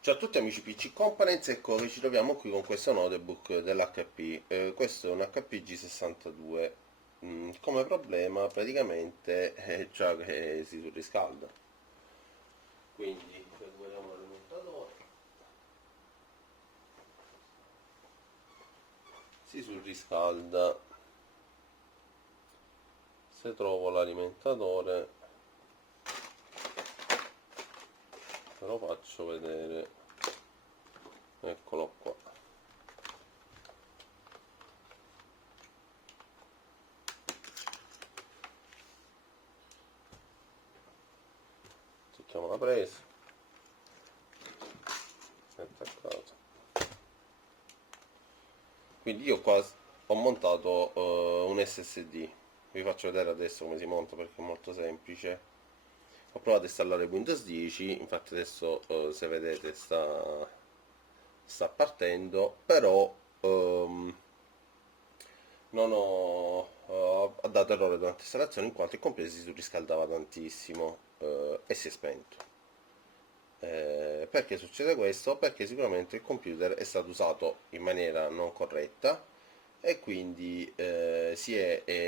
Ciao a tutti amici PC Components, ecco che ci troviamo qui con questo notebook dell'HP. Questo è un HP G62. Come problema praticamente c'ha che si surriscalda. Quindi recuperiamo l'alimentatore. Si surriscalda. Se trovo l'alimentatore ve lo faccio vedere. Eccolo qua. Tocchiamo la presa. È attaccato. Quindi io qua ho montato un SSD. Vi faccio vedere adesso come si monta perché è molto semplice. Ho provato a installare Windows 10, infatti adesso se vedete sta partendo, però non ho, ha dato errore durante l'installazione in quanto il computer si surriscaldava tantissimo e si è spento. Perché succede questo? Perché sicuramente il computer è stato usato in maniera non corretta e quindi è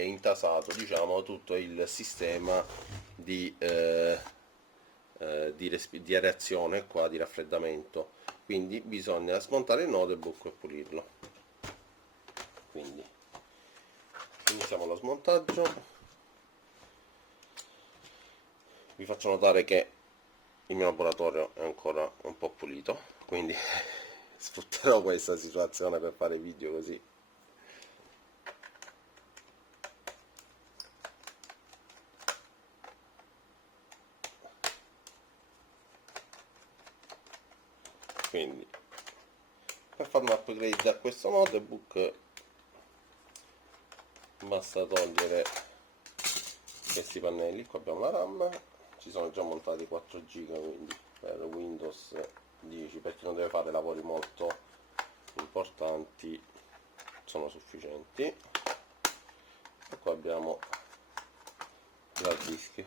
intasato, diciamo, tutto il sistema di, di aerazione qua, di raffreddamento. Quindi bisogna smontare il notebook e pulirlo. Quindi iniziamo lo smontaggio. Vi faccio notare che il mio laboratorio è ancora un po' pulito, quindi sfrutterò questa situazione per fare video così. Quindi per fare un upgrade a questo notebook basta togliere questi pannelli. Qua abbiamo la RAM, ci sono già montati 4 giga, quindi per Windows 10, per chi non deve fare lavori molto importanti sono sufficienti. E qua abbiamo l'hard disk.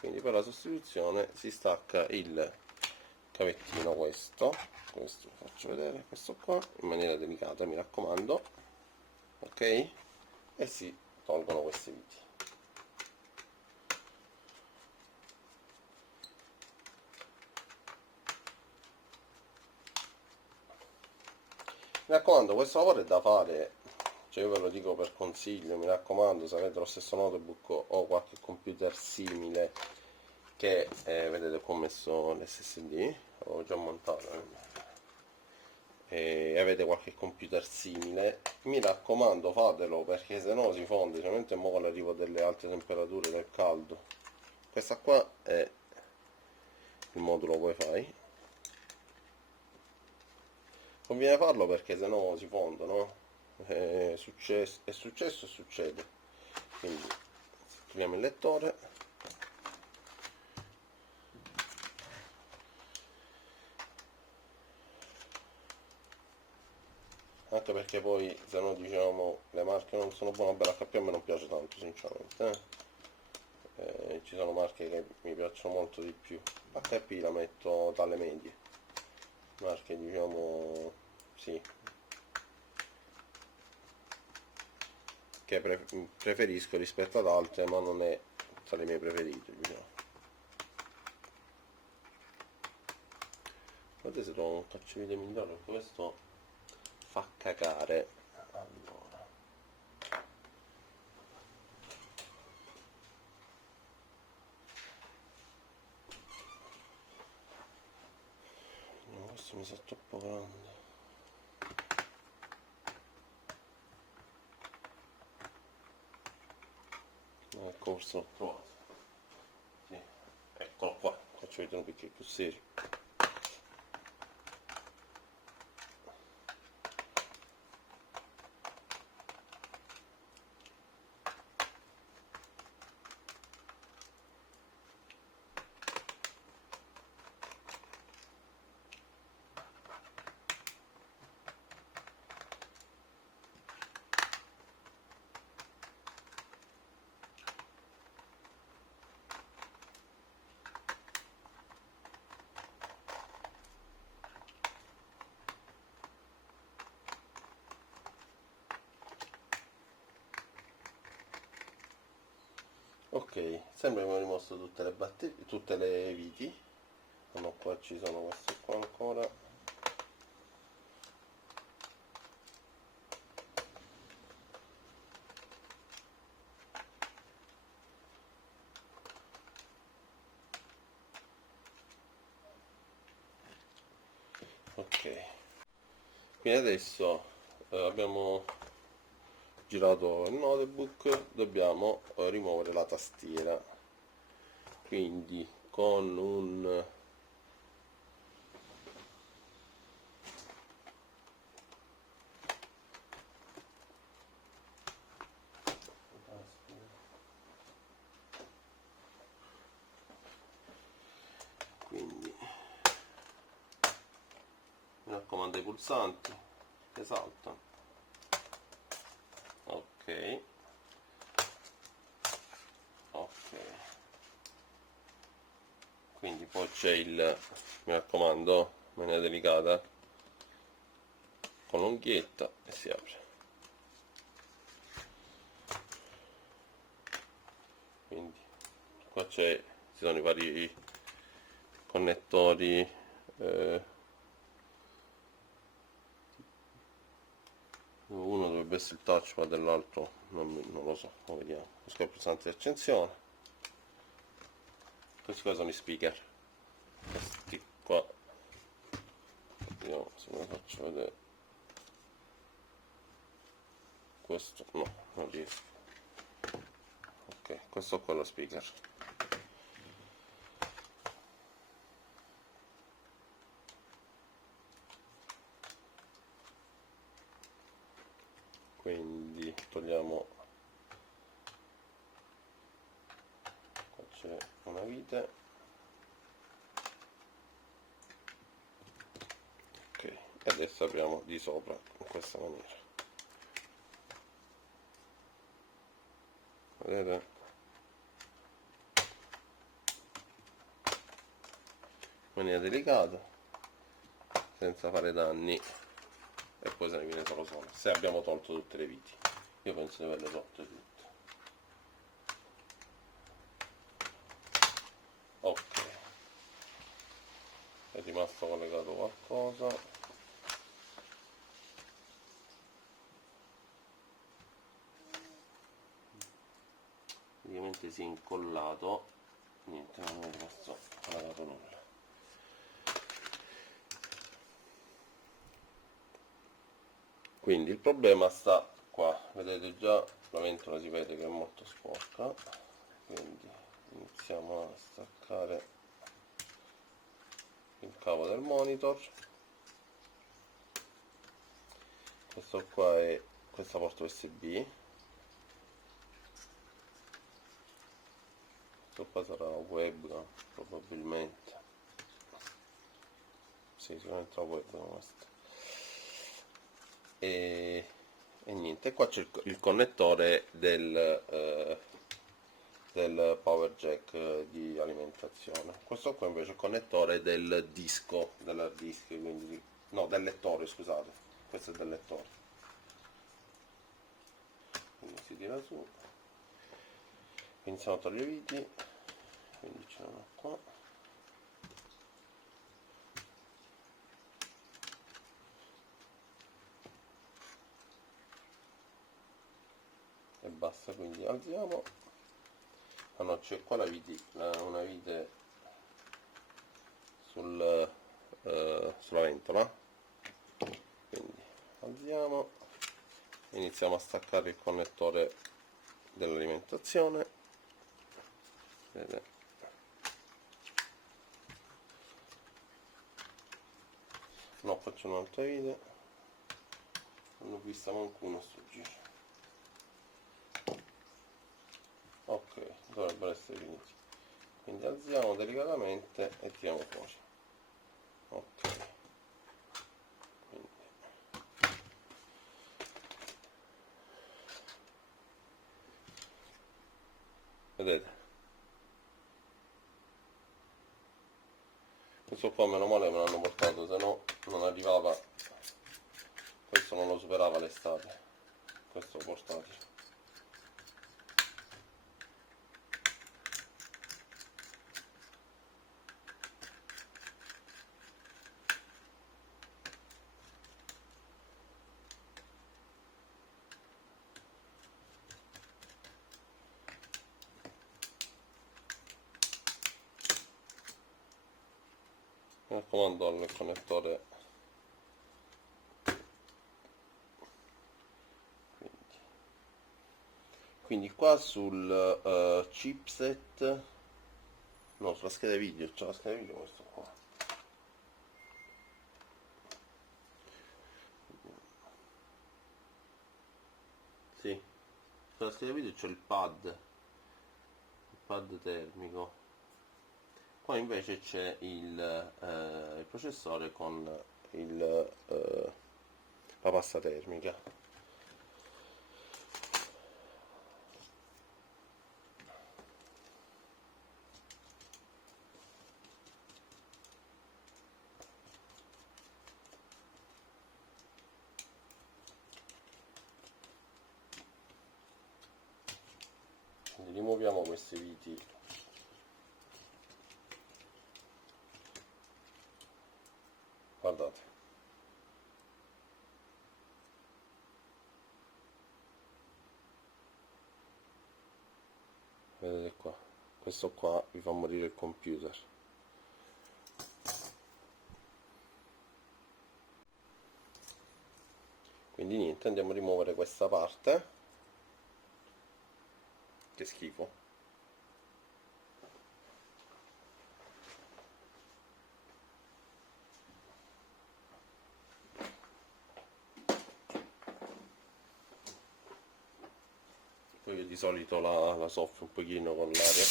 Quindi per la sostituzione si stacca il cavettino, questo faccio vedere, questo qua, in maniera delicata, mi raccomando, ok, e si tolgono questi viti. Mi raccomando, questo lavoro è da fare, cioè io ve lo dico per consiglio, mi raccomando, se avete lo stesso notebook o qualche computer simile che vedete qua ho messo l'SSD, ho già montato, e avete qualche computer simile, mi raccomando fatelo, perché se no si fonde, specialmente mo con l'arrivo delle alte temperature del caldo. Questa qua è il modulo wifi, conviene farlo perché se no si fondono. È successo e succede. Quindi scriviamo il lettore, anche perché poi se no diciamo le marche non sono buone. Vabbè, l'HP a me non piace tanto sinceramente, ci sono marche che mi piacciono molto di più. HP la metto dalle medie, marche diciamo, sì, che preferisco rispetto ad altre, ma non è tra le mie preferite, diciamo. Guardate se trovo un cacciavite migliore, perché questo fa cagare. Allora, no, questo mi sa troppo grande. Ecco, forse l'ho provato. Sì, eccolo qua, faccio vedere un picchio più serio. Ok, sembra che abbiamo rimosso tutte le viti. No, qua ci sono queste qua ancora. Ok, quindi adesso abbiamo girato il notebook, dobbiamo rimuovere la tastiera, quindi con un quindi mi raccomando i pulsanti che saltano. Ok, ok, quindi poi c'è il, mi raccomando, maniera delicata, con l'unghietta e si apre. Quindi qua ci sono i vari connettori, uno dovrebbe essere il touchpad e l'altro non lo so, lo vediamo. Questo è il pulsante di accensione, questi qua sono i speaker, questi qua, vediamo se me lo faccio vedere. Questo no, non riesco. Ok, questo qua è lo speaker. Quindi togliamo, qua c'è una vite, ok, e adesso apriamo di sopra in questa maniera, vedete? In maniera delicata, senza fare danni, e poi se ne viene solo sola, se abbiamo tolto tutte le viti. Io penso di averle tolte tutte. Ok, è rimasto collegato qualcosa, ovviamente si è incollato, niente, non è rimasto collegato nulla. Quindi il problema sta qua, vedete già la ventola si vede che è molto sporca, quindi iniziamo a staccare il cavo del monitor. Questo qua è questa porta USB, questo qua sarà webcam probabilmente, sì, sicuramente una webcam questa. E niente, qua c'è il connettore del power jack di alimentazione. Questo qua invece è il connettore del disco, dell'hard disk, quindi no, del lettore, scusate, questo è del lettore. Quindi si tira su, iniziamo a togliere i viti, quindi c'è uno qua, e basta, quindi alziamo. Ah no, c'è qua una vite sulla ventola, quindi alziamo, iniziamo a staccare il connettore dell'alimentazione, vedete? No, faccio un'altra vite, non ho vista manco uno sto giro. Ok, dovrebbero essere finiti, quindi alziamo delicatamente e tiriamo fuori. Ok, quindi vedete, questo qua meno male me l'hanno portato, se no non arrivava, questo non lo superava l'estate, questo portatile. mi raccomando il connettore. Quindi qua sul chipset, no, sulla scheda video, c'è la scheda video, questo qua. Sì, sulla scheda video c'è il pad termico. Qua invece c'è il processore con la pasta termica. Quindi rimuoviamo questi viti. Guardate. Vedete qua. Questo qua vi fa morire il computer. Quindi niente, andiamo a rimuovere questa parte. Che schifo. Poi io di solito la soffro un pochino con l'aria.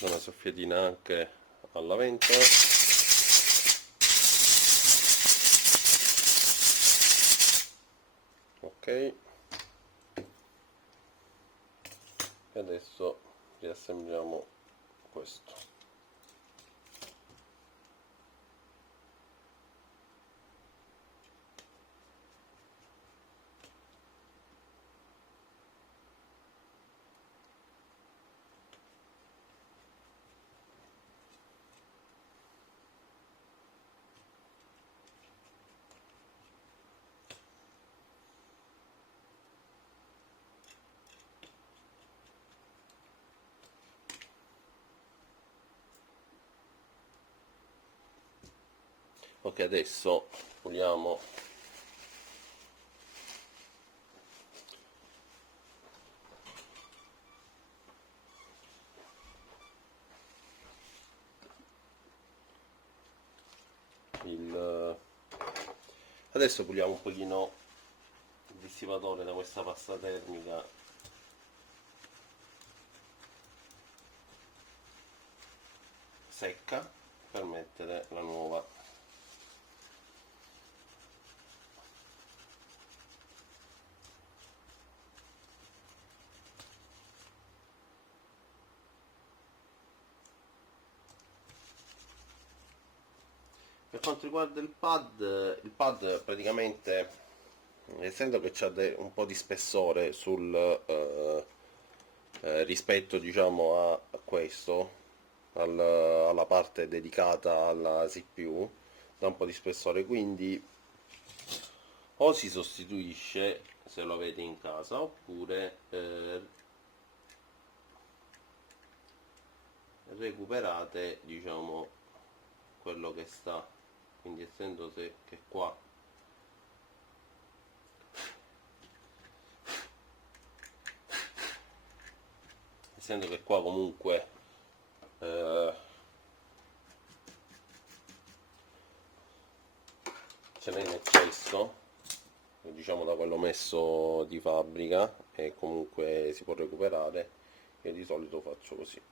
Do una soffiatina anche alla ventola. Ok. E adesso riassembliamo questo. Ok, adesso puliamo adesso puliamo un pochino il dissipatore da questa pasta termica secca per mettere la nuova. Per quanto riguarda il pad praticamente, essendo che c'ha un po' di spessore rispetto diciamo a questo, alla parte dedicata alla CPU, dà un po' di spessore, quindi o si sostituisce se lo avete in casa, oppure recuperate diciamo quello che sta. Quindi essendo che qua comunque ce n'è in eccesso, diciamo da quello messo di fabbrica, e comunque si può recuperare, io di solito faccio così,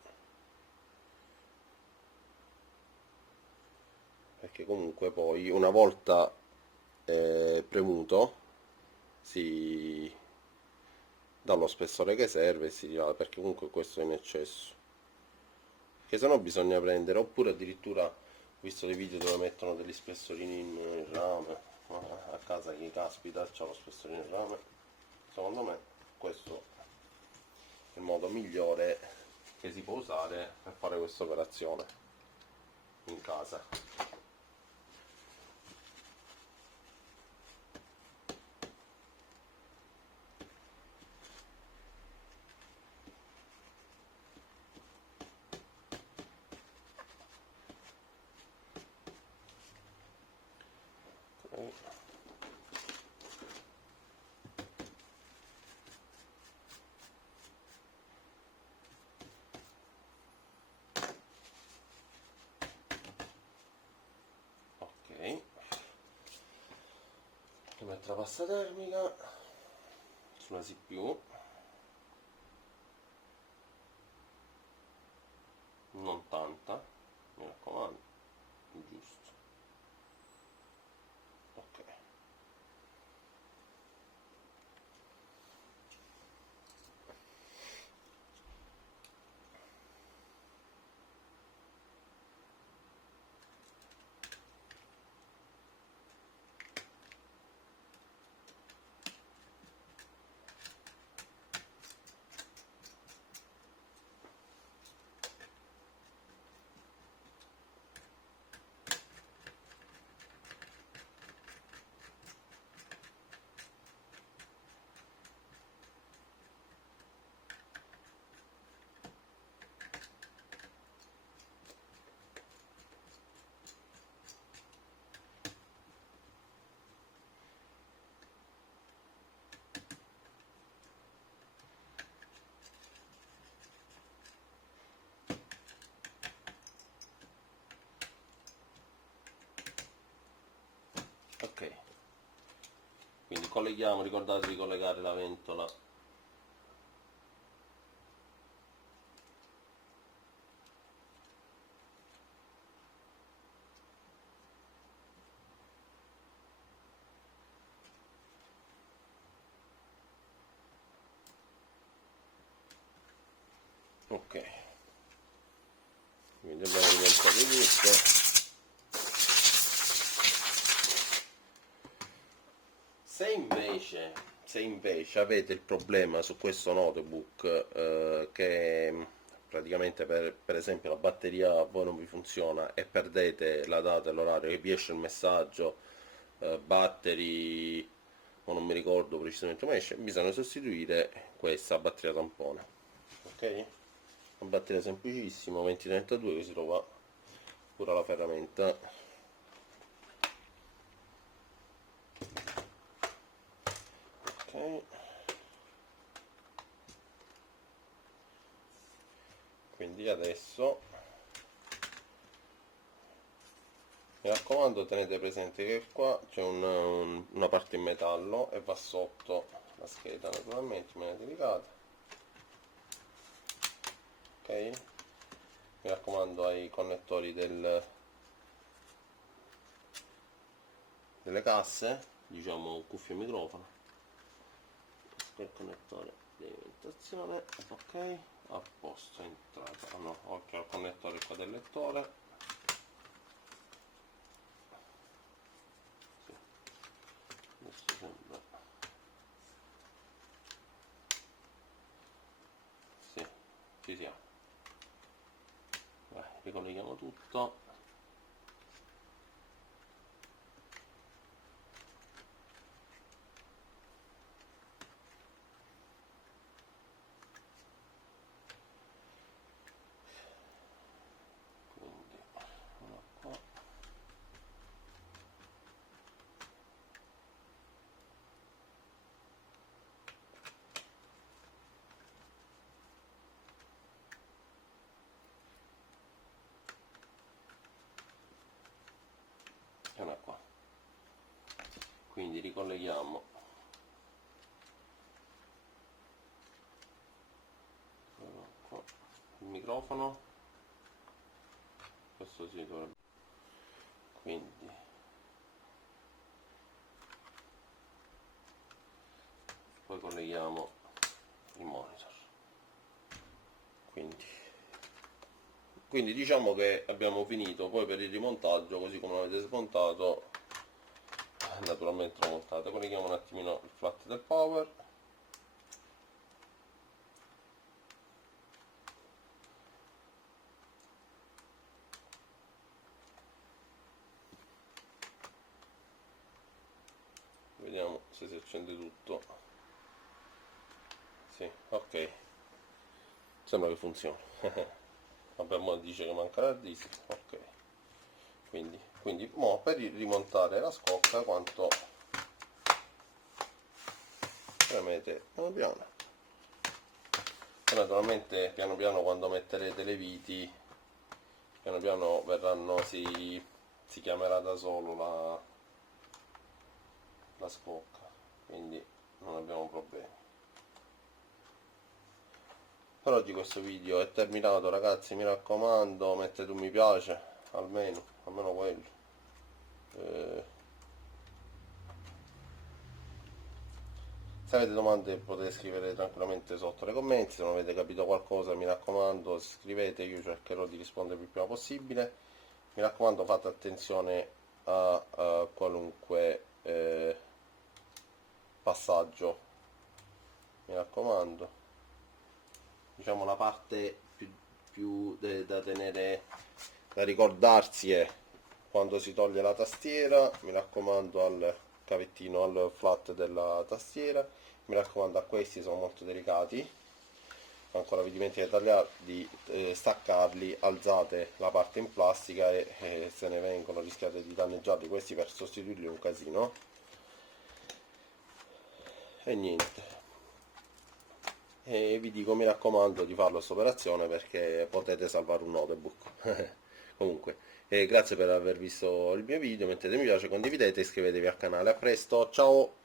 perché comunque poi una volta premuto si dà lo spessore che serve e si tira, perché comunque questo è in eccesso, che se no bisogna prendere, oppure addirittura ho visto dei video dove mettono degli spessorini in rame, ma a casa chi caspita c'ha lo spessorino in rame. Secondo me questo è il modo migliore che si può usare per fare questa operazione in casa. Ok, metto la pasta termica sulla CPU, non tanta, mi raccomando, giusto. Ok, ok, quindi colleghiamo, ricordate di collegare la ventola ok, quindi abbiamo rimontato tutto. Se invece avete il problema su questo notebook che praticamente per esempio la batteria a voi non vi funziona e perdete la data e l'orario, che vi esce il messaggio battery, o non mi ricordo precisamente come esce, bisogna sostituire questa batteria tampone. Ok? Una batteria semplicissima 2032 che si trova pure alla ferramenta. Ok, quindi adesso mi raccomando, tenete presente che qua c'è una parte in metallo e va sotto la scheda, naturalmente in maniera delicata. Ok, mi raccomando ai connettori delle casse, diciamo cuffia e microfono, il connettore di alimentazione, ok, a posto, è entrato. No, oltre al connettore qua del lettore, sì, adesso sembra, sì, ci siamo. Vai, ricolleghiamo tutto. Quindi uno qua, e una qua. Quindi ricolleghiamo qua il microfono, questo si dovrebbe, quindi poi colleghiamo il monitor. Quindi diciamo che abbiamo finito. Poi per il rimontaggio, così come l'avete smontato, naturalmente lo montate. Colleghiamo un attimino il flat del power, vediamo se si accende tutto. Sì, ok, sembra che funzioni. Vabbè, mo dice che manca l'hard disk, ok, quindi Quindi mo per rimontare la scocca quanto premete piano piano. E naturalmente piano piano quando metterete le viti, piano piano verranno, si chiamerà da solo la scocca, quindi non abbiamo problemi. Per oggi questo video è terminato ragazzi, mi raccomando mettete un mi piace, almeno quello. Se avete domande potete scrivere tranquillamente sotto nei commenti, se non avete capito qualcosa mi raccomando scrivete, io cercherò di rispondere il prima possibile. Mi raccomando fate attenzione a qualunque passaggio, mi raccomando. Diciamo la parte più da tenere, da ricordarsi è quando si toglie la tastiera, mi raccomando al cavettino, al flat della tastiera, mi raccomando a questi sono molto delicati, ancora vi dimenticate di staccarli, alzate la parte in plastica e se ne vengono, rischiate di danneggiarli, questi per sostituirli è un casino. E niente, e vi dico mi raccomando di farlo questa operazione perché potete salvare un notebook. Comunque grazie per aver visto il mio video, mettete mi piace, condividete e iscrivetevi al canale. A presto, ciao.